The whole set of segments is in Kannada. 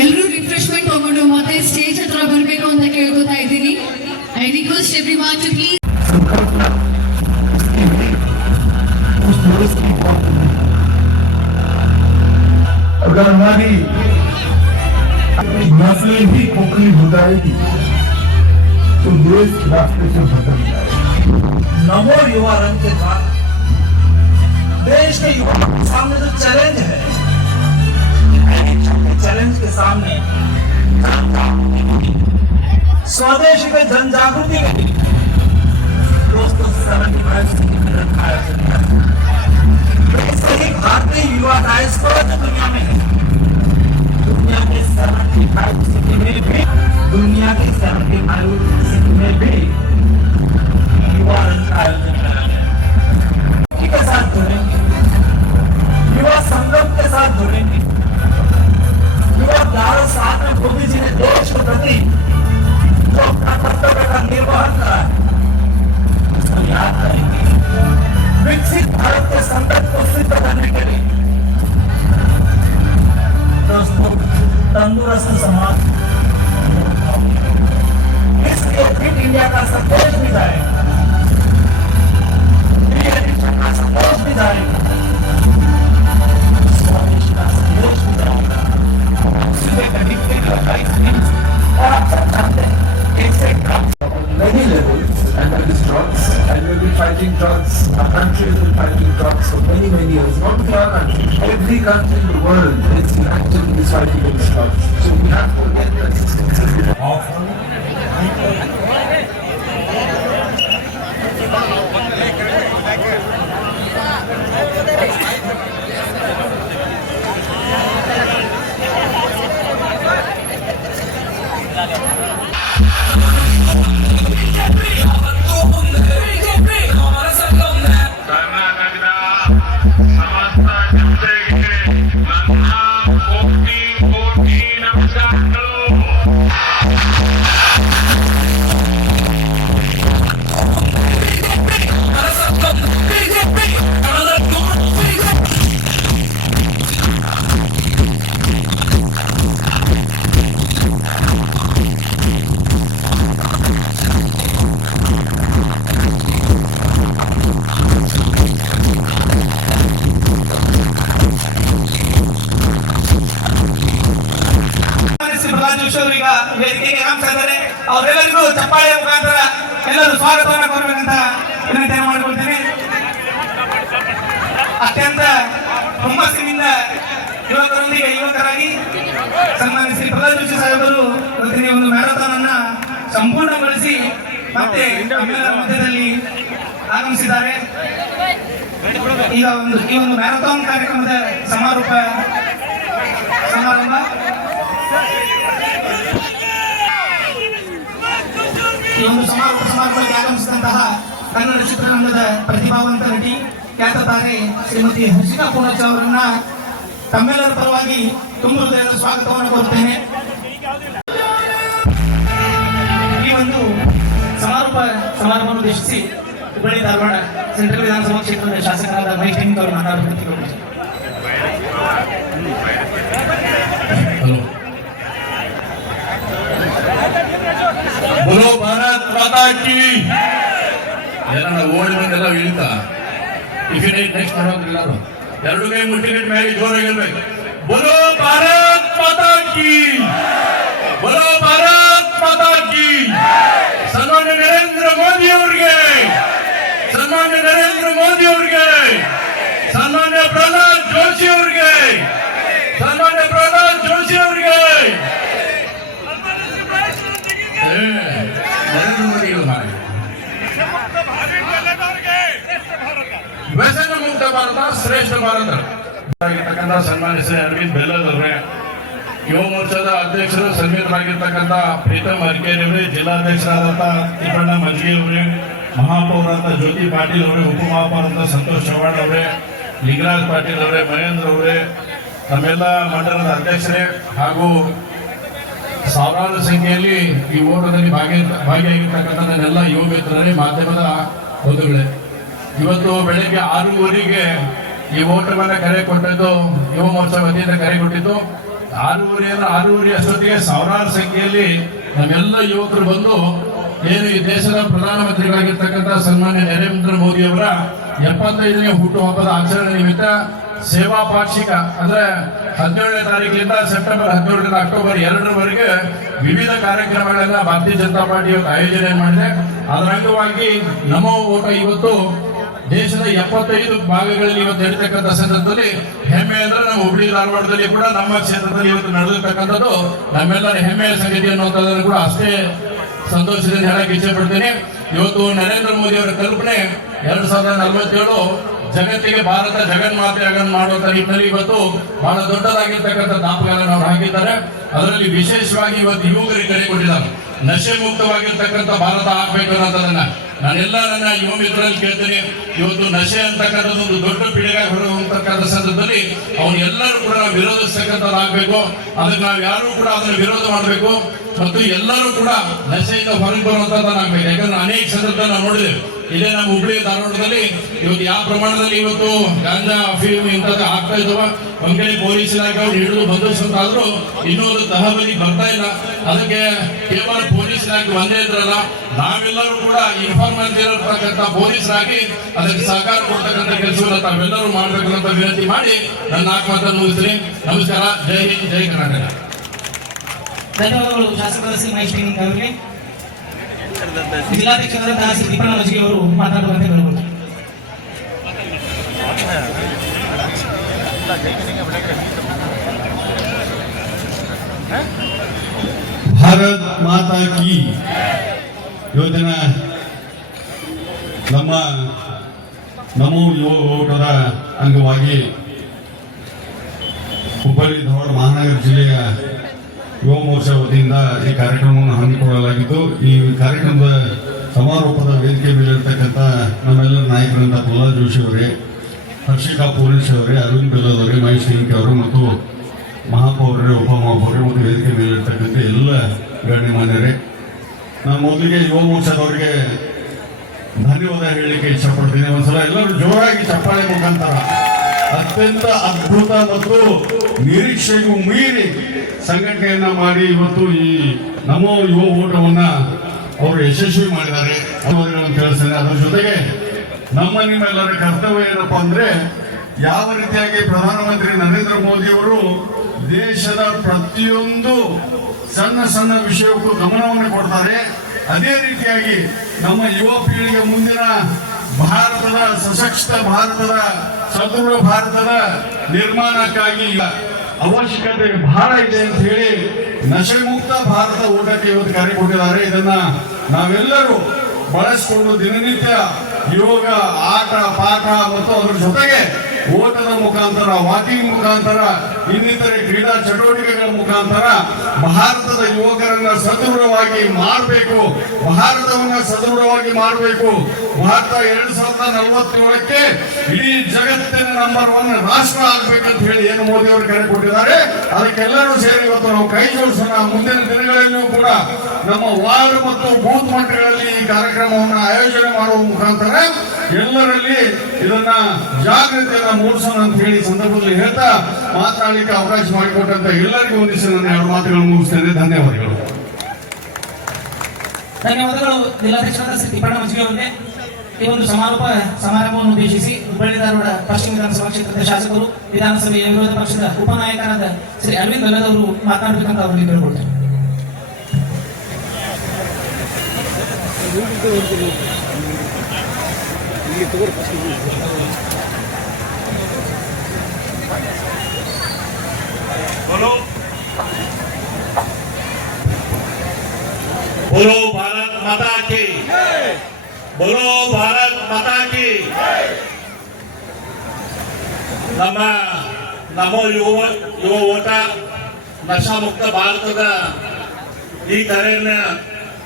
ಎಲ್ಲರೂ ರಿಫ್ರೆಶ್ಮೆಂಟ್ ತಗೊಂಡು ಮತ್ತೆ ಸ್ಟೇಜ್ ಹತ್ರ ಬರಬೇಕು ಅಂತ ಕೇಳ್ಕೊತಾ ಇದ್ದೀನಿ I request everyone to please उस देश की बात नहीं। अगर हमारी नस्लें भी खोखली हो जाएगी तो देश रास्ते से भटक जाएगा नमो युवा रंग के बाद देश के के सामने जो चैलेंज है चैलेंज के सामने, स्वदेशी में जन जागृति दोस्तों भारतीय युवा डायस्पोरा दुनिया में दुनिया के सेवेंटी फाइव सिटी में भी, दुनिया के सेवेंटी फाइव सिटी में भी युवा आयोजन युवा संगम के साथ जुड़ेंगे। युवा ग्यारह साल में मोदी जी ने देश के प्रति जो अपना कर्तव्य का निर्वहन करा है, उसको याद करेंगे। विकसित भारत के संकट को सिद्ध करने के लिए। दोस्तों, तंदुरुस्त समाज। इसलिए फिट इंडिया का संदेश भी जाएगा। संदेश भी जाएगा। Many levels and that is drugs and we'll be fighting drugs our country has been fighting drugs for many many years not only our country every country in the world is actively fighting against drugs so we have to get Shri Pralhad Joshi ಅವರು ಈಗ ವೇದಿಕೆಗೆ ಆಗಮಿಸ್ತಾ ಇದ್ದಾರೆ ಅವರೆಲ್ಲರಿಗೂ ಚಪ್ಪಾಳೆ ಮುಖಾಂತರ ಎಲ್ಲರೂ ಸ್ವಾಗತವನ್ನು ಕೋರಬೇಕಂತ ವಿನಂತಿಯನ್ನು ಮಾಡಿಕೊಳ್ತೀನಿ. ಅತ್ಯಂತ ಹುಮ್ಮಸ್ಸಿನಿಂದ ಯುವಕರೊಂದಿಗೆ ಯುವಕರಾಗಿ ಸನ್ಮಾನ್ಯ ಶ್ರೀ ಪ್ರಹ್ಲಾದ್ ಜೋಶಿ ಸಾಹೇಬರು ಇವತ್ತಿನ ಒಂದು ಮ್ಯಾರಥಾನ್ ಅನ್ನ ಸಂಪೂರ್ಣಗೊಳಿಸಿ ಮತ್ತೆ ನಮ್ಮೆಲ್ಲರ ಮಧ್ಯದಲ್ಲಿ ಆಗಮಿಸಿದ್ದಾರೆ. ಈಗ ಒಂದು ಈ ಒಂದು ಮ್ಯಾರಥಾನ್ ಕಾರ್ಯಕ್ರಮದ ಸಮಾರೋಪ ಕನ್ನಡ ಚಿತ್ರರಂಗದ ಪ್ರತಿಭಾವಂತ ನಟಿ ಖ್ಯಾತ ತಾರೆ ಶ್ರೀಮತಿ ಹರ್ಷಿತಾ ಪೂರ್ಣಚ್ಚ ಅವರನ್ನ ತಮ್ಮೆಲ್ಲರ ಪರವಾಗಿ ತುಂಬ ಹೃದಯದ ಸ್ವಾಗತವನ್ನು ಕೋರುತ್ತೇನೆ ಈ ಒಂದು ಸಮಾರೋಪ ಸಮಾರಂಭವನ್ನು ಉದ್ದೇಶಿಸಿ ಹುಬ್ಬಳ್ಳಿ ಧಾರವಾಡ ಸೆಂಟ್ರಲ್ ವಿಧಾನಸಭಾ ಕ್ಷೇತ್ರದ ಶಾಸಕರಾದ ಮಹೇಶ್ ಟೆಂಗ್ ಅವರು ಮಾತನಾಡುತ್ತಿದ್ದಾರೆ बोलो भारत माता की ಎಲ್ಲ ನಾವು ಓಡಿ ಬಂದೆಲ್ಲ ಇಳಿತ ಟಿಫಿನ್ ನೆಕ್ಸ್ಟ್ ಮಾಡೋದ್ರೆಲ್ಲರೂ ಎರಡು ಕೈ ಮುಟ್ಟಿಗೆಟ್ ಮೇಲೆ ಜೋರಾಗಿ ಹೇಳ್ಬೇಕು ಬಲೋ ಭಾರತ್ ಪತಾಕಿ ಕಿ! ಬಲೋ ಭಾರತ್ ಪತಾಕಿ ಕಿ! ಸನ್ಮಾನ್ಯ ನರೇಂದ್ರ ಮೋದಿ ಅವರಿಗೆ! ಸನ್ಮಾನ್ಯ ನರೇಂದ್ರ ಮೋದಿ ಅವರಿಗೆ! ಸನ್ಮಾನ್ಯ ಪ್ರಹ್ಲಾದ್ ಜೋಶಿ ಅವರಿಗೆ! ಸನ್ಮಾನ್ಯ ಪ್ರಹ್ಲಾದ್ ಜೋಶಿ ಅವರಿಗೆ! ನರೇಂದ್ರ ಮೋದಿ ಅವರು ವ್ಯಸನ ಮುಕ್ತ ಭಾರತ, ಶ್ರೇಷ್ಠ ಭಾರತ. ಆಗಿರ್ತಕ್ಕಂಥ ಸನ್ಮಾನ್ಯ ಶ್ರೀ ಅರವಿಂದ್ ಬೆಲ್ಲದವ್ರೆ ಯುವ ಮೋರ್ಚಾದ ಅಧ್ಯಕ್ಷರು ಸಂಗೀತರಾಗಿರ್ತಕ್ಕಂಥ ಪ್ರೀತಮ್ ಅರ್ಕೇರಿ ಅವರೇ, ಜಿಲ್ಲಾಧ್ಯಕ್ಷರಾದಂಥ ತಿಪ್ಪಣ್ಣ ಮಜ್ಗಿ ಅವರೇ, ಮಹಾಪೌರಂತ ಜ್ಯೋತಿ ಪಾಟೀಲ್ ಅವರೇ, ಉಪಮಹಾಪೌರಂತ ಸಂತೋಷ್ ಚವ್ಹಾಣ್ ಅವರೇ, ಲಿಂಗರಾಜ್ ಪಾಟೀಲ್ ಅವರೇ, ಮಹೇಂದ್ರ ಅವರೇ, ತಮ್ಮೆಲ್ಲ ಮಂಡಲದ ಅಧ್ಯಕ್ಷರೇ ಹಾಗೂ ಸಾವಿರಾರು ಸಂಖ್ಯೆಯಲ್ಲಿ ಈ ಓಟದಲ್ಲಿ ಭಾಗಿ ಭಾಗಿಯಾಗಿರ್ತಕ್ಕಂಥದ್ದನ್ನೆಲ್ಲ ಯುವ ಮಿತ್ರರೇ ಮಾಧ್ಯಮದ ಬಂಧುಗಳೇ ಇವತ್ತು ಬೆಳಗ್ಗೆ ಆರೂವರೆಗೆ ಈ ಓಟವನ್ನ ಕರೆ ಕೊಟ್ಟದ್ದು, ಯುವ ಮೋರ್ಚಾ ವತಿಯಿಂದ ಕರೆ ಕೊಟ್ಟಿದ್ದು ಆರೂವರೆ ಅಂದ್ರೆ ಆರೂವರೆ ಅಷ್ಟೊತ್ತಿಗೆ ಸಾವಿರಾರು ಸಂಖ್ಯೆಯಲ್ಲಿ ನಮ್ಮೆಲ್ಲ ಯುವಕರು ಬಂದು, ಏನು ಈ ದೇಶದ ಪ್ರಧಾನಮಂತ್ರಿಗಳಾಗಿರ್ತಕ್ಕಂಥ ಸನ್ಮಾನ್ಯ ನರೇಂದ್ರ ಮೋದಿ ಅವರ ಎಪ್ಪತ್ತೈದನೇ ಹುಟ್ಟುಹಬ್ಬದ ಆಚರಣೆ ನಿಮಿತ್ತ ಸೇವಾ ಪಾಕ್ಷಿಕ ಅಂದ್ರೆ ಹದಿನೇಳನೇ ತಾರೀಕಿನಿಂದ ಸೆಪ್ಟೆಂಬರ್ ಹದಿನೇಳರಿಂದ ಅಕ್ಟೋಬರ್ ಎರಡರವರೆಗೆ ವಿವಿಧ ಕಾರ್ಯಕ್ರಮಗಳನ್ನ ಭಾರತೀಯ ಜನತಾ ಪಾರ್ಟಿ ಆಯೋಜನೆ ಮಾಡಿದೆ. ಅದರ ಅಂಗವಾಗಿ ನಮೋ ಓಟ ಇವತ್ತು ದೇಶದ ಎಪ್ಪತ್ತೈದು ಭಾಗಗಳಲ್ಲಿ ಇವತ್ತು ನಡೀತಕ್ಕಂಥ ಸಂದರ್ಭದಲ್ಲಿ ಹೆಮ್ಮೆ ಅಂದ್ರೆ ನಾವು ಹುಬ್ಬಳ್ಳಿ ಧಾರವಾಡದಲ್ಲಿ ಕೂಡ, ನಮ್ಮ ಕ್ಷೇತ್ರದಲ್ಲಿ ಇವತ್ತು ನಡೆದಿರ್ತಕ್ಕಂಥದ್ದು ನಮ್ಮೆಲ್ಲರ ಹೆಮ್ಮೆಯ ಸಂಗತಿ ಅನ್ನುವಂಥದ್ದನ್ನು ಕೂಡ ಅಷ್ಟೇ ಸಂತೋಷದಿಂದ ಹೇಳಕ್ಕೆ ಇಚ್ಛೆ ಪಡ್ತೇನೆ. ಇವತ್ತು ನರೇಂದ್ರ ಮೋದಿ ಅವರ ಕಲ್ಪನೆ ಎರಡ್ ಸಾವಿರದ ನಲವತ್ತೇಳು ಜಗತ್ತಿಗೆ ಭಾರತ ಜಗನ್ಮಾತೆ ಆಗನ್ ಮಾಡುವಂತ ನಿಟ್ಟಿನಲ್ಲಿ ಇವತ್ತು ಬಹಳ ದೊಡ್ಡದಾಗಿರ್ತಕ್ಕಂಥ ದಾಪಗಳನ್ನು ಅವರು ಹಾಕಿದ್ದಾರೆ. ಅದರಲ್ಲಿ ವಿಶೇಷವಾಗಿ ಇವತ್ತು ಯುವಕರಿಗೆ ಕರೆ ಕೊಟ್ಟಿದ್ದಾರೆ. ನಶೆ ಮುಕ್ತವಾಗಿರ್ತಕ್ಕಂಥ ಭಾರತ ಆಗ್ಬೇಕು ಅನ್ನೋದನ್ನ ನಾನೆಲ್ಲ ನನ್ನ ಯುವ ಮಿತ್ರರಲ್ಲಿ ಕೇಳ್ತೀನಿ. ಇವತ್ತು ನಶೆ ಅಂತಕ್ಕಂಥದ್ದು ಒಂದು ದೊಡ್ಡ ಪೀಳಿಗೆ ಹೊರಗಂತಕ್ಕಂಥ ಸಂದರ್ಭದಲ್ಲಿ ಅವನು ಎಲ್ಲರೂ ಕೂಡ ನಾವು ವಿರೋಧಿಸ್ತಕ್ಕಂಥದ್ದಾಗಬೇಕು ಅದಕ್ಕೆ ನಾವು ಯಾರು ಕೂಡ ಅದನ್ನು ವಿರೋಧ ಮಾಡಬೇಕು. ಮತ್ತು ಎಲ್ಲರೂ ಕೂಡ ನಶೆಯಿಂದ ಹೊರಗೆ ಬರುವಂತದ್ದಾಗಬೇಕು ಯಾಕಂದ್ರೆ ಅನೇಕ ಸಂದರ್ಭದಲ್ಲಿ ನಾವು ನೋಡಿದ್ದೇವೆ. ಇಲ್ಲೇ ನಮ್ಮ ಹುಬ್ಳಿ ಧಾರವಾಡದಲ್ಲಿ ಇವತ್ತು ಯಾವ ಪ್ರಮಾಣದಲ್ಲಿ ಇವತ್ತು ಗಾಂಜಾ ಫಿಲ್ಮ್ ಇಂಥದ್ದು ಆಗ್ತಾ ಇದಾವ? ಒಂದ್ ಕಡೆ ಪೊಲೀಸ್ ಇಲಾಖೆ ಅವ್ರು ಹಿಡಿದು ಬಂಧಿಸುವಂತಾದ್ರೂ ಇನ್ನೊಂದು ತಹಬಲಿ ಬರ್ತಾ ಇಲ್ಲ. ಅದಕ್ಕೆ ಕೇವಲ ಪೊಲೀಸ್ ಇಲಾಖೆ ಒಂದೇ ಇದ್ರಲ್ಲ, ನಾವೆಲ್ಲರೂ ಕೂಡ ಇನ್ಫಾರ್ಮೆಂಟ್ ಇರತಕ್ಕಂಥ ಪೊಲೀಸರಾಗಿ ಅದಕ್ಕೆ ಸಹಕಾರ ಕೊಡ್ತಕ್ಕಂಥ ಕೆಲಸವನ್ನು ತಾವೆಲ್ಲರೂ ಮಾಡ್ಬೇಕಂತ ವಿನಂತಿ ಮಾಡಿ ನನ್ನ ನಾಲ್ಕು ಮಾತನ್ನು ಮುಗಿಸ್ತೀನಿ. ನಮಸ್ಕಾರ. ಜೈ ಹಿಂದ್, ಜೈ ಕರ್ನಾಟಕ. ಧನ್ಯವಾದಗಳು ಶಾಸಕರ ಸಿಂಹ ಜಿಲ್ಲಾಧ್ಯಕ್ಷರಾದಂತಹ ಶ್ರೀ ದೀಪಣ್ಣ ಮಜಿಗೆ ಅವರು ಮಾತನಾಡುವಂತೆ ಹೇಳಬಹುದು ಭಾರತ್ ಮಾತಾ ಕಿ ಯೋಜನಾ ನಮ್ಮ ನಮೋ ಯುವ ಓಟದ ಅಂಗವಾಗಿ ಹುಬ್ಬಳ್ಳಿ ಧಾರವಾಡ ಮಹಾನಗರ ಜಿಲ್ಲೆಯ ಯುವ ಮೋರ್ಚಾ ವತಿಯಿಂದ ಈ ಕಾರ್ಯಕ್ರಮವನ್ನು ಹಮ್ಮಿಕೊಳ್ಳಲಾಗಿದ್ದು, ಈ ಕಾರ್ಯಕ್ರಮದ ಸಮಾರೋಪದ ವೇದಿಕೆ ಮೇಲಿರ್ತಕ್ಕಂಥ ನಮ್ಮೆಲ್ಲರ ನಾಯಕರಂತ ಪ್ರಹ್ಲಾದ್ ಜೋಶಿ ಅವರೇ, ಹರ್ಷಿಕಾ ಪೊಲೀಸ್ ಅವರೇ, ಅರವಿಂದ್ ಬೆಲ್ಲದ್ ಅವರೇ, ಮಹೇಶ್ ಸಿಂಗ್ ಅವರು ಮತ್ತು ಮಹಾಪೌರರೇ ಉಪಮಹಾಪೌರರೇ ಮತ್ತು ವೇದಿಕೆ ಮೇಲಿರ್ತಕ್ಕಂಥ ಎಲ್ಲ ಗಣ್ಯಮಾನ್ಯರೇ. ನಾನು ಮೊದಲಿಗೆ ಯುವ ಮೋರ್ಚಾದವರಿಗೆ ಧನ್ಯವಾದ ಹೇಳಲಿಕ್ಕೆ ಇಷ್ಟಪಡ್ತೀನಿ. ಒಂದ್ಸಲ ಎಲ್ಲರೂ ಜೋರಾಗಿ ಚಪ್ಪಾಳೆ ಮುಖಾಂತರ ಅತ್ಯಂತ ಅದ್ಭುತ ಮತ್ತು ನಿರೀಕ್ಷೆಗೂ ಮೀರಿ ಸಂಘಟನೆಯನ್ನ ಮಾಡಿ ಇವತ್ತು ಈ ನಮೋ ಯುವ ಓಟವನ್ನ ಅವರು ಯಶಸ್ವಿ ಮಾಡಿದ್ದಾರೆ. ಕೇಳಿಸ್ತೇನೆ ಅದರ ಜೊತೆಗೆ ನಮ್ಮ ನಿಮ್ಮೆಲ್ಲರ ಕರ್ತವ್ಯ ಏನಪ್ಪಾ ಅಂದ್ರೆ ಯಾವ ರೀತಿಯಾಗಿ ಪ್ರಧಾನಮಂತ್ರಿ ನರೇಂದ್ರ ಮೋದಿ ಅವರು ದೇಶದ ಪ್ರತಿಯೊಂದು ಸಣ್ಣ ಸಣ್ಣ ವಿಷಯಕ್ಕೂ ಗಮನವನ್ನು ಕೊಡ್ತಾರೆ. ಅದೇ ರೀತಿಯಾಗಿ ನಮ್ಮ ಯುವ ಪೀಳಿಗೆ ಮುಂದಿನ ಭಾರತದ ಸಶಕ್ತ ಭಾರತದ ಸದೃಢ ಭಾರತದ ನಿರ್ಮಾಣಕ್ಕಾಗಿ ಅವಶ್ಯಕತೆ ಬಹಳ ಇದೆ ಅಂತ ಹೇಳಿ ನಶೆ ಮುಕ್ತ ಭಾರತ ಊಟಕ್ಕೆ ಇವತ್ತು ಕರೆ ಕೊಟ್ಟಿದ್ದಾರೆ. ಇದನ್ನ ನಾವೆಲ್ಲರೂ ಬಳಸಿಕೊಂಡು ದಿನನಿತ್ಯ ಯೋಗ, ಆಟ, ಪಾಠ ಮತ್ತು ಅದರ ಜೊತೆಗೆ ಓಟದ ಮುಖಾಂತರ, ವಾಕಿಂಗ್ ಮುಖಾಂತರ ಇನ್ನಿತರೆ ಕ್ರೀಡಾ ಚಟುವಟಿಕೆಗಳ ಮುಖಾಂತರ ಭಾರತದ ಯುವಕರನ್ನ ಸದೃಢವಾಗಿ ಮಾಡಬೇಕು ಭಾರತವನ್ನ ಸದೃಢವಾಗಿ ಮಾಡಬೇಕು ಭಾರತ ಎರಡ್ ಸಾವಿರದ ನಲವತ್ತೇಳಕ್ಕೆ ಇಡೀ ಜಗತ್ತಿನ ನಂಬರ್ ಒನ್ ರಾಷ್ಟ್ರ ಆಗ್ಬೇಕಂತ ಹೇಳಿ ಏನು ಮೋದಿ ಅವರು ಕರೆ ಕೊಟ್ಟಿದ್ದಾರೆ. ಅದಕ್ಕೆಲ್ಲರೂ ಸೇರಿ ಇವತ್ತು ನಾವು ಕೈ ಜೋಡಿಸೋಣ. ಮುಂದಿನ ದಿನಗಳಲ್ಲಿಯೂ ಕೂಡ ನಮ್ಮ ವಾರ್ಡ್ ಮತ್ತು ಬೂತ್ ಮಟ್ಟಗಳಲ್ಲಿ ಈ ಕಾರ್ಯಕ್ರಮವನ್ನು ಆಯೋಜನೆ ಮಾಡುವ ಮುಖಾಂತರ ಎಲ್ಲರಲ್ಲಿ ಇದನ್ನ ಜಾಗೃತಿಯನ್ನ ಮೂಡಿಸೋಣ ಅಂತ ಹೇಳಿ ಸಂದರ್ಭದಲ್ಲಿ ಹೇಳ್ತಾ ಮಾತನಾಡಲಿಕ್ಕೆ ಅವಕಾಶ ಮಾಡಿಕೊಟ್ಟಂತ ಎಲ್ಲರಿಗೂ ಒಂದಿಸಿ ನನ್ನ ಎರಡು ಮಾತುಗಳು ಮುಗಿಸ್ತೇನೆ. ಧನ್ಯವಾದಗಳು. ಧನ್ಯವಾದಗಳು. ಜಿಲ್ಲಾಧ್ಯಕ್ಷರಾದ ಶ್ರೀ ತಿಪ್ಪಣ್ಣ ಮಜ್ಗಿ ಅವರಿಗೆ. ಈ ಒಂದು ಸಮಾರೋಪ ಸಮಾರಂಭವನ್ನು ಉದ್ದೇಶಿಸಿ ಹುಬ್ಬಳ್ಳಿ ಧಾರವಾಡ ಪಶ್ಚಿಮ ವಿಧಾನಸಭಾ ಕ್ಷೇತ್ರದ ಶಾಸಕರು ವಿಧಾನಸಭೆಯ ವಿರೋಧ ಪಕ್ಷದ ಉಪನಾಯಕರಾದ ಶ್ರೀ ಅರವಿಂದ್ ಬೆಲ್ಲದ್ ಅವರು ಮಾತನಾಡಬೇಕಂತ ಅವರಿಗೆ ಕೇಳ್ಕೊಳ್ತಾರೆ બોલો. બોલો ભારત માતા કી. બોલો ભારત માતા કી. ನಮ್ಮ ನಮ್ಮ ಯುವ ಯುವ ಓಟ ನಶಾಮುಕ್ತ ಭಾರತದ ಈ ಕರೆಯನ್ನ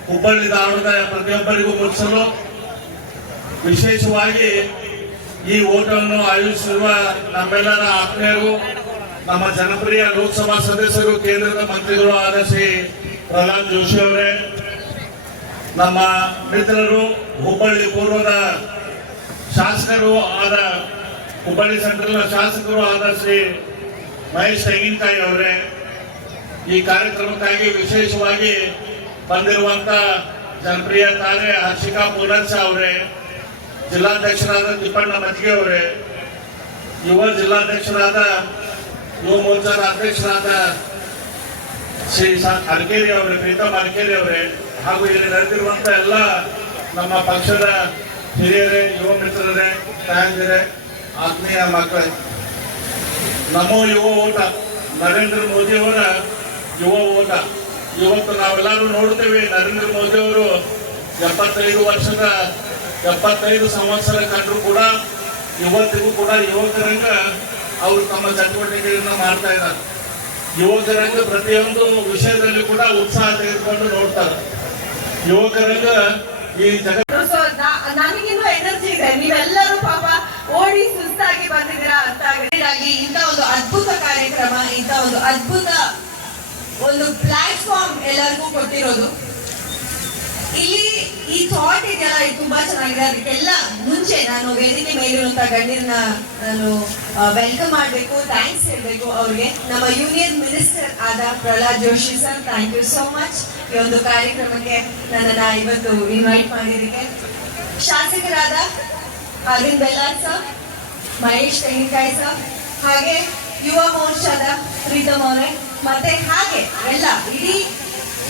ಹುಬ್ಬಳ್ಳಿ ಧಾರವಾಡದ ಪ್ರತಿಯೊಬ್ಬರಿಗೂ ಮುಗಿಸಲು ವಿಶೇಷವಾಗಿ ಈ ಓಟವನ್ನು ಆಯೋಜಿಸಿರುವ ನಮ್ಮೆಲ್ಲರ ಆತ್ಮೀಯರು ನಮ್ಮ ಜನಪ್ರಿಯ ಲೋಕಸಭಾ ಸದಸ್ಯರು, ಕೇಂದ್ರದ ಮಂತ್ರಿಗಳು ಆದ ಶ್ರೀ ಪ್ರಹ್ಲಾದ್ ಜೋಶಿ ಅವರೇ, ನಮ್ಮ ಮಿತ್ರರು, ಹುಬ್ಬಳ್ಳಿ ಪೂರ್ವದ ಶಾಸಕರು ಆದ ಹುಬ್ಬಳ್ಳಿ ಸೆಂಟ್ರಲ್ನ ಶಾಸಕರು ಆದ ಶ್ರೀ ಮಹೇಶ್ ತೆಂಗಿನಕಾಯಿ ಅವರೇ, ಈ ಕಾರ್ಯಕ್ರಮಕ್ಕಾಗಿ ವಿಶೇಷವಾಗಿ ಬಂದಿರುವಂತ ಜನಪ್ರಿಯ ತಾರೆ ಹರ್ಷಿಕಾ ಪೂರ್ಣಚ ಅವರೇ, ಜಿಲ್ಲಾಧ್ಯಕ್ಷರಾದ ತಿಪ್ಪಣ್ಣ ಮಜ್ಗೆ ಅವರೇ, ಯುವ ಜಿಲ್ಲಾಧ್ಯಕ್ಷರಾದ ಯುವ ಅಧ್ಯಕ್ಷರಾದ ಶ್ರೀ ಅಡ್ಕೇರಿ ಅವರೇ, ಪ್ರೀತಮ್ ಅಡ್ಕೇರಿ ಅವರೇ, ಹಾಗೂ ಇಲ್ಲಿ ನೆರೆದಿರುವಂತ ಎಲ್ಲ ನಮ್ಮ ಪಕ್ಷದ ಹಿರಿಯರೇ, ಯುವ ಮಿತ್ರರೇ ತಾಯಂದಿರೇ ಆತ್ಮೀಯ ಮಕ್ಕಳೇ. ನಮೋ ಯುವ ಓಟ, ನರೇಂದ್ರ ಮೋದಿ ಅವರ ಯುವ ಓಟ. ಇವತ್ತು ನಾವೆಲ್ಲರೂ ನೋಡ್ತೇವೆ, ನರೇಂದ್ರ ಮೋದಿ ಅವರು ಎಪ್ಪತ್ತೈದು ವರ್ಷದ, ಎಪ್ಪತ್ತೈದು ಸಂವತ್ಸರ ಕಂಡ್ರು ಕೂಡ, ಇವತ್ತಿಗೂ ಕೂಡ ಯುವಕರಂಗ ಅವರು ತಮ್ಮ ಚಟುವಟಿಕೆಗಳನ್ನ ಮಾಡ್ತಾ ಇದ್ದಾರೆ. ಯುವಕರಂಗ ಪ್ರತಿಯೊಂದು ವಿಷಯದಲ್ಲಿ ಕೂಡ ಉತ್ಸಾಹ ತೆಗೆದುಕೊಂಡು ನೋಡ್ತಾರೆ ಯುವಕರಂಗ ಈ ಜಗ ಸೊ ನನಗಿನ್ನೂ ಎನರ್ಜಿ ಇದೆ. ನೀವೆಲ್ಲರೂ ಪಾಪ ಓಡಿ ಸುಸ್ತಾಗಿ ಬಂದಿದ್ದೀರಾ ಅಂತ ಇಂಥ ಒಂದು ಅದ್ಭುತ ಕಾರ್ಯಕ್ರಮ, ಇಂಥ ಒಂದು ಅದ್ಭುತ ಒಂದು ಪ್ಲಾಟ್ಫಾರ್ಮ್ ಎಲ್ಲರಿಗೂ ಕೊಟ್ಟಿರೋದು. ಇಲ್ಲಿ ಈ ಥಾಟ್ ಇದೆಯಲ್ಲ, ಇದು ತುಂಬಾ ಚೆನ್ನಾಗಿದೆ. ಅದಕ್ಕೆಲ್ಲ ಮುಂಚೆ ನಾನು ವೇದಿಕೆ ಮೇಲಿರುವಂತ ಗಣ್ಯರನ್ನ ನಾನು ವೆಲ್ಕಮ್ ಮಾಡಬೇಕು ಥ್ಯಾಂಕ್ಸ್ ಹೇಳಬೇಕು ಅವ್ರಿಗೆ. ನಮ್ಮ ಯೂನಿಯನ್ ಮಿನಿಸ್ಟರ್ ಆದ Pralhad Joshi sir thank you so much ಈ ಒಂದು ಕಾರ್ಯಕ್ರಮಕ್ಕೆ ನನ್ನನ್ನ ಇವತ್ತು ಇನ್ವೈಟ್ ಮಾಡಿದ್ದಕ್ಕೆ. ಶಾಸಕರಾದ ಅರವಿಂದ್ ಬೆಲ್ಲಾರ್ ಸರ್ ಮಹೇಶ್ ತೆಂಗಿನಕಾಯಿ ಸರ್ ಹಾಗೆ ಯುವ ಮೋರ್ಚಾದ ಪ್ರೀತಮ್ ಅವರೇ. ಮತ್ತೆ ಹಾಗೆ ಎಲ್ಲ ಇಡೀ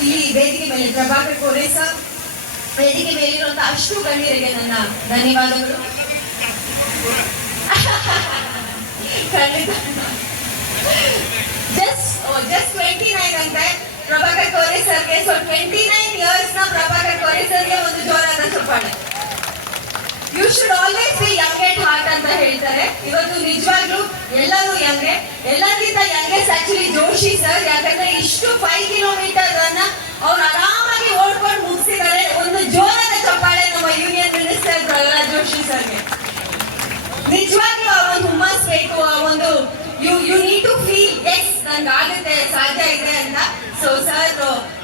ಇಲ್ಲಿ ವೇದಿಕೆ ಮೇಲೆ ಪ್ರಭಾಕರ್ ಕೋರೆ ಸರ್ ವೇದಿಕೆ ಮೇಲಿರುವಂತಹ ಅಷ್ಟು ಗಣ್ಯರಿಗೆ ನನ್ನ ಧನ್ಯವಾದಗಳು. ಖಂಡಿತ just just twenty nine Prabhakar Kore ಸರ್ಗೆ ಸೊ ನ ಪ್ರಭಾಕರ್ ಕೋರೆ ಒಂದು ಜೋರಾದ ಚಪ್ಪಾಳೆ you should always be young at heart ಅಂತ ಹೇಳ್ತಾರೆ. ಇವತ್ತು ನಿಜವಾಗ್ಲೂ ಎಲ್ಲರೂ ಯಂಗೆ ಎಲ್ಲರಿಗಿಂತ ಯಂಗೆಸ್ಟ್ ಆಕ್ಚುಲಿ ಜೋಶಿ ಸರ್ ಯಾಕಂದ್ರೆ ಇಷ್ಟು ಫೈವ್ ಕಿಲೋಮೀಟರ್ ಅನ್ನ ಅವ್ರು ನಿಜವಾಗ್ಲೂ ಆ ಒಂದು ಹುಮ್ಮಸ್ ಬೇಕು ಆ ಒಂದು you you need to feel as ನನ್ಗೆ ಆಗುತ್ತೆ ಸಾಧ್ಯ ಇದೆ ಅಂತ. ಸೊ ಸರ್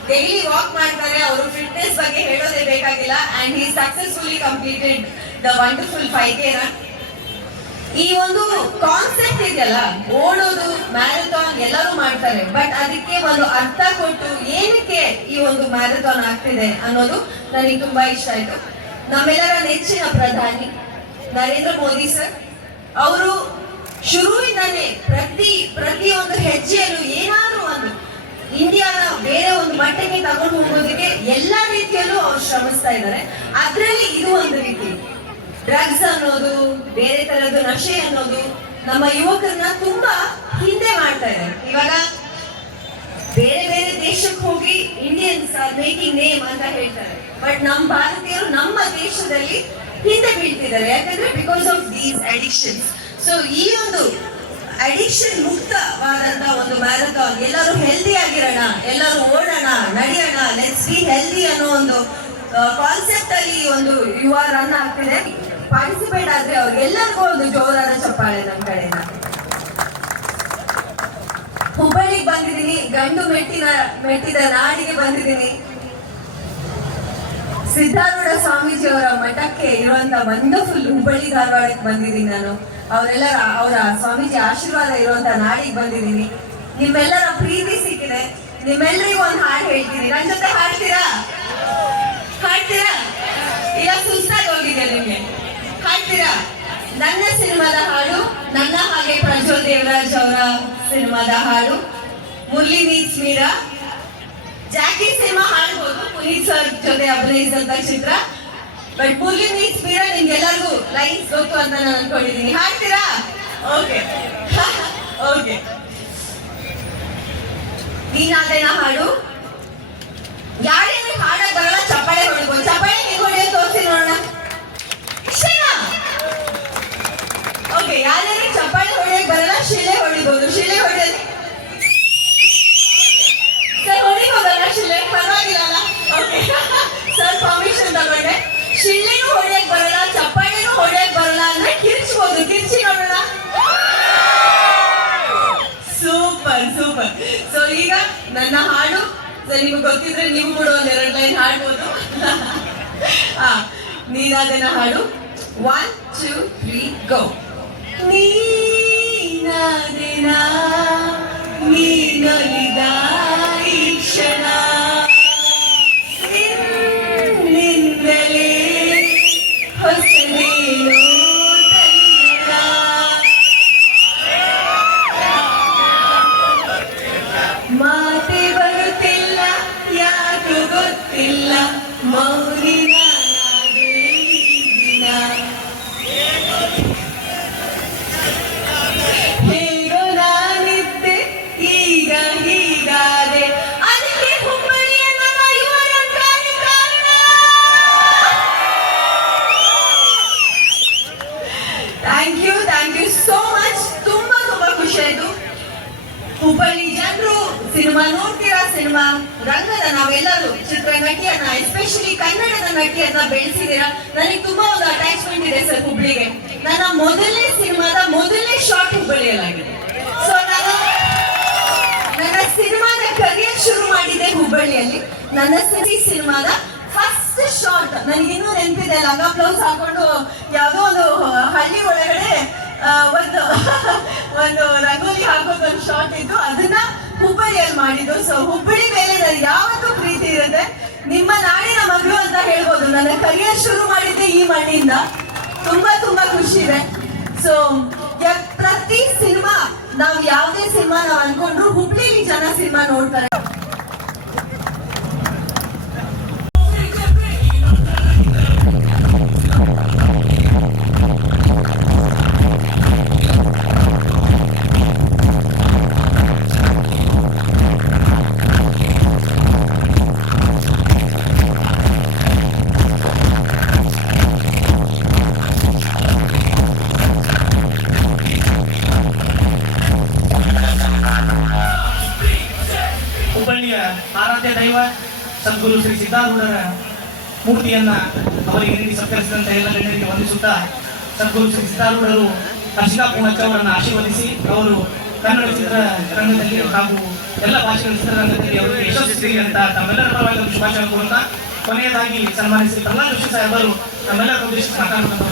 ಡೈಲಿ ವಾಕ್ ಮಾಡ್ತಾರೆ. ಅವರು ಫಿಟ್ನೆಸ್ ಬಗ್ಗೆ ಹೇಳೋದೇ ಬೇಕಾಗಿಲ್ಲ. And he successfully completed the wonderful five K ಈ ಒಂದು ಕಾನ್ಸೆಪ್ಟ್ ಇದೆಯಲ್ಲ, ಓಡೋದು ಮ್ಯಾರಥಾನ್ ಎಲ್ಲರೂ ಮಾಡ್ತಾರೆ. ಬಟ್ ಅದಕ್ಕೆ ಒಂದು ಅರ್ಥ ಕೊಟ್ಟು ಏನಕ್ಕೆ ಈ ಒಂದು ಮ್ಯಾರಥಾನ್ ಆಗ್ತಿದೆ ಅನ್ನೋದು ನನಗೆ ತುಂಬಾ ಇಷ್ಟ ಆಯ್ತು. ನಮ್ಮೆಲ್ಲರ ನೆಚ್ಚಿನ ಪ್ರಧಾನಿ ನರೇಂದ್ರ ಮೋದಿ ಸರ್. ಅವರು ಶುರುವಿಂದಾನೇ ಪ್ರತಿ, ಪ್ರತಿಯೊಂದು ಹೆಜ್ಜೆಯಲ್ಲೂ ಏನಾದ್ರೂ ಒಂದು ಇಂಡಿಯಾದ ಬೇರೆ ಒಂದು ಮಟ್ಟಕ್ಕೆ ತಗೊಂಡು ಹೋಗೋದಕ್ಕೆ ಎಲ್ಲಾ ರೀತಿಯಲ್ಲೂ ಅವ್ರು ಶ್ರಮಿಸ್ತಾ ಇದ್ದಾರೆ. ಅದರಲ್ಲಿ ಇದು ಒಂದು ರೀತಿ. ಡ್ರಗ್ಸ್ ಅನ್ನೋದು, ಬೇರೆ ತರದ್ದು ನಶೆ ಅನ್ನೋದು ನಮ್ಮ ಯುವಕರನ್ನ ತುಂಬಾ ಹಿಂದೆ ಮಾಡ್ತಾ ಇದೆ ಇವಾಗ ಬೇರೆ ಬೇರೆ ದೇಶಕ್ಕೆ ಹೋಗಿ ಇಂಡಿಯನ್ಸ್ ಆರ್ ಮೇಕಿಂಗ್ ನೇಮ್ ಅಂತ ಹೇಳ್ತಾರೆ. ಬಟ್ ನಮ್ಮ ಭಾರತೀಯರು ನಮ್ಮ ದೇಶದಲ್ಲಿ ಹಿಂದೆ ಬೀಳ್ತಿದ್ದಾರೆ, ಯಾಕಂದ್ರೆ because of these addictions so ಈ ಒಂದು ಅಡಿಕ್ಷನ್ ಮುಕ್ತವಾದಂತ ಒಂದು ಮ್ಯಾರಥಾನ್ ಎಲ್ಲರೂ ಹೆಲ್ದಿ ಆಗಿರೋಣ, ಎಲ್ಲರೂ ಓಡೋಣ, ನಡೆಯೋಣ ಲೆಟ್ಸ್ ಬಿ ಹೆಲ್ದಿ ಅನ್ನೋ ಒಂದು ಕಾನ್ಸೆಪ್ಟ್ ಅಲ್ಲಿ ಒಂದು ಯುವ ರನ್ ಆಗ್ತಿದೆ. ಪಾರ್ಟಿಸಿಪೇಟ್ ಆದ್ರೆ ಅವ್ರಿಗೆಲ್ಲರಿಗೂ ಒಂದು ಜೋರಾದ ಚಪ್ಪಾಳೆ ನಮ್ಮ ಕಡೆಯಿಂದ. ಹುಬ್ಬಳ್ಳಿಗೆ ಬಂದಿದ್ದೀನಿ, ಗಂಡು ಮೆಟ್ಟಿನ, ಮೆಟ್ಟಿದ ನಾಡಿಗೆ ಬಂದಿದ್ದೀನಿ. ಸಿದ್ಧಾರೂಢ ಸ್ವಾಮೀಜಿಯವರ ಮಠಕ್ಕೆ ಇರುವಂತ ವಂಡರ್ಫುಲ್ ಹುಬ್ಬಳ್ಳಿ ಧಾರವಾಡಕ್ಕೆ ಬಂದಿದ್ದೀನಿ ನಾನು. ಅವರೆಲ್ಲರ ಅವರ ಸ್ವಾಮೀಜಿ ಆಶೀರ್ವಾದ ಇರುವಂತ ನಾಡಿಗೆ ಬಂದಿದ್ದೀನಿ. ನಿಮ್ಮೆಲ್ಲರ ಪ್ರೀತಿ ಸಿಕ್ಕಿದೆ. ನಿಮ್ಮೆಲ್ಲರಿಗೂ ಒಂದು ಹಾಡು ಹೇಳ್ತೀನಿ. ನನ್ನ ಜೊತೆ ಹಾಡ್ತೀರಾ? ಹಾಡ್ತೀರಾ? ಈಗ ಸುಸ್ತಾಗಿ ಹೋಗಿದೆ ನಿಮ್ಗೆ. ಹಾಡ್ತೀರಾ? ನನ್ನ ಸಿನಿಮಾದ ಹಾಡು, ನನ್ನ ಹಾಗೆ ಪ್ರಜ್ವಲ್ ದೇವರಾಜ್ ಅವರ ಸಿನಿಮಾದ ಹಾಡು. ಮುರಳಿ ಮೀರಾ. ಜಾಕಿ ಸಿನಿಮಾ ಹಾಡ್ಬೋದು, ಪುನೀತ್ ಸರ್ ಜೊತೆ ಅಭಿನಯಿಸಿದಂತ ಚಿತ್ರ. ಬಟ್ ಮುರಳಿ ಮೀಟ್ಸ್ ಮೀರಾ ನಿಮ್ಗೆಲ್ಲರಿಗೂ ಲೈನ್ಸ್ ಗೊತ್ತು ಅಂತ ನಾನು ಅನ್ಕೊಂಡಿದ್ದೀನಿ ಹಾಡ್ತೀರಾ? ಓಕೆ ಓಕೆ ನೀನಾದೇನ ಹಾಡು? ಯಾರೇನು ಹಾಡಕ್ ಬರಲ್ಲ ಚಪ್ಪಾಳೆ ಹೊಡಿಬೋದು? ಚಪ್ಪಾಳೆ ಹೇಗೆ ಹೊಡೆಯೋದು ತೋರಿಸಿ ನೋಡೋಣ. ಓಕೆ ಯಾರ್ಯಾರಿಗೆ ಚಪ್ಪಾಳೆ ಹೊಡೆಯಕ್ ಬರಲ್ಲ, ಶಿಲೆ ಹೊಡಿಬೋದು. ಶಿಲೆ ಹೊಡೆಯೋದು ಸರ್ ಹೊಡಿಬೋದಲ್ಲ ಶಿಲೆ ಪರವಾಗಿಲ್ಲ ಅಲ್ಲ ಓಕೆ ಸರ್ ಪರ್ಮಿಷನ್ ತಗೊಂಡೆ ಶಿಲೆನೂ ಹೊಡೆಯಕ್ ಬರಲ್ಲ, ಚಪ್ಪಾಳೆನೂ ಹೊಡೆಯಕ್ ಬರಲ್ಲ ಅಂದ್ರೆ ಕಿರ್ಚ್ಬೋದು. ಕಿರ್ಚಿ ಸೂಪರ್ ಸೂಪರ್ ಸೊ ಈಗ ನನ್ನ ಹಾಡು ಸೊ ನಿಮ್ಗೆ ಗೊತ್ತಿದ್ರೆ ನೀವು ಕೂಡ ಒಂದ್ ಎರಡು ಲೈನ್ ಹಾಡ್ಬೋದು. ಆ, ನೀನಾದನ ಹಾಡು. ಒನ್ ಟೂ ತ್ರೀ ಗೋ ನೀನಾದಿನ? ನೀನೊಲಿದ ಎಸ್ಪೆಷಲಿ ಕನ್ನಡದ ನಟಿಯನ್ನ ಬೆಳೆಸಿದೀರಾ ನನಗೆ ತುಂಬಾ ಒಂದು ಅಟ್ಯಾಚ್ಮೆಂಟ್ ಇದೆ ಸರ್ ಹುಬ್ಳಿಗೆ. ನನ್ನ ಮೊದಲನೇ ಸಿನಿಮಾದ ಮೊದಲನೇ ಶಾರ್ಟ್ ಹುಬ್ಬಳ್ಳಿಯಲ್ಲಾಗಿದೆ. ಸೊ ನಾನು ನನ್ನ ಸಿನಿಮಾದ ಕರಿಯರ್ ಶುರು ಮಾಡಿದೆ ಹುಬ್ಬಳ್ಳಿಯಲ್ಲಿ. ನನ್ನ ಸಿರಿ ಸಿನಿಮಾದ ಫಸ್ಟ್ ಶಾರ್ಟ್ ನನಗೆ ಇನ್ನೂ ನೆನಪಿದೆ ಲಂಗ ಬ್ಲೌಸ್ ಹಾಕೊಂಡು ಯಾವುದೋ ಒಂದು ಹಳ್ಳಿ ಒಳಗಡೆ ಒಂದು ಒಂದು ರಂಗೋಲಿ ಹಾಕೋದು ಒಂದು ಶಾರ್ಟ್ ಇತ್ತು. ಅದನ್ನ ಹುಬ್ಬಳ್ಳಿಯಲ್ಲಿ ಮಾಡಿದ್ದು. ಸೊ ಹುಬ್ಬಳ್ಳಿ ಮೇಲೆ ನನಗೆ ಯಾವತ್ತೂ ಪ್ರೀತಿ ಇರುತ್ತೆ. ನಿಮ್ಮ ನಾಡಿನ ಮಗಳು ಅಂತ ಹೇಳ್ಬೋದು. ನನ್ನ ಕರಿಯರ್ ಶುರು ಮಾಡಿದ್ದೆ ಈ ಮಣ್ಣಿಂದ. ತುಂಬಾ ತುಂಬಾ ಖುಷಿ ಇದೆ. ಸೊ ಪ್ರತಿ ಸಿನಿಮಾ, ನಾವು ಯಾವುದೇ ಸಿನಿಮಾ ನಾವು ಅನ್ಕೊಂಡ್ರು ಹುಬ್ಳಿಲಿ ಜನ ಸಿನಿಮಾ ನೋಡ್ತಾರೆ. ಆರಾಧ್ಯ ದೈವ, ಸದ್ಗುರು ಶ್ರೀ ಸಿದ್ಧಾರೂಢರ ಮೂರ್ತಿಯನ್ನ ಅವರಿಗೆ ನೀಡಿ ಸತ್ಕರಿಸಿದಂತ ಎಲ್ಲ ಗಣ್ಯರಿಗೆ ವಂದಿಸುತ್ತಾ ಸದ್ಗುರು ಶ್ರೀ ಸಿದ್ಧಾರೂಢರು ಹರ್ಷಿಕಾ ಪೂರ್ಣಚ್ಚ ಅವರನ್ನು ಆಶೀರ್ವದಿಸಿ ಅವರು ಕನ್ನಡ ಚಿತ್ರರಂಗದಲ್ಲಿ ಹಾಗೂ ಎಲ್ಲ ಭಾಷೆಗಳ ಚಿತ್ರರಂಗದಲ್ಲಿ ಅವರು ಯಶಸ್ವಿ ಅಂತ ತಮ್ಮೆಲ್ಲರ ಪರವಾಗಿ ಶುಭಾಶಯ ಕೊಡುತ್ತಾ ಕೊನೆಯದಾಗಿ ಸನ್ಮಾನಿಸಿ ಪ್ರಹ್ಲಾದ್ ಜೋಶಿ ಸಾಹೇಬರು ನಮ್ಮೆಲ್ಲರ ಉದ್ದೇಶಿಸಿ ಮಾತನಾಡುವಂತ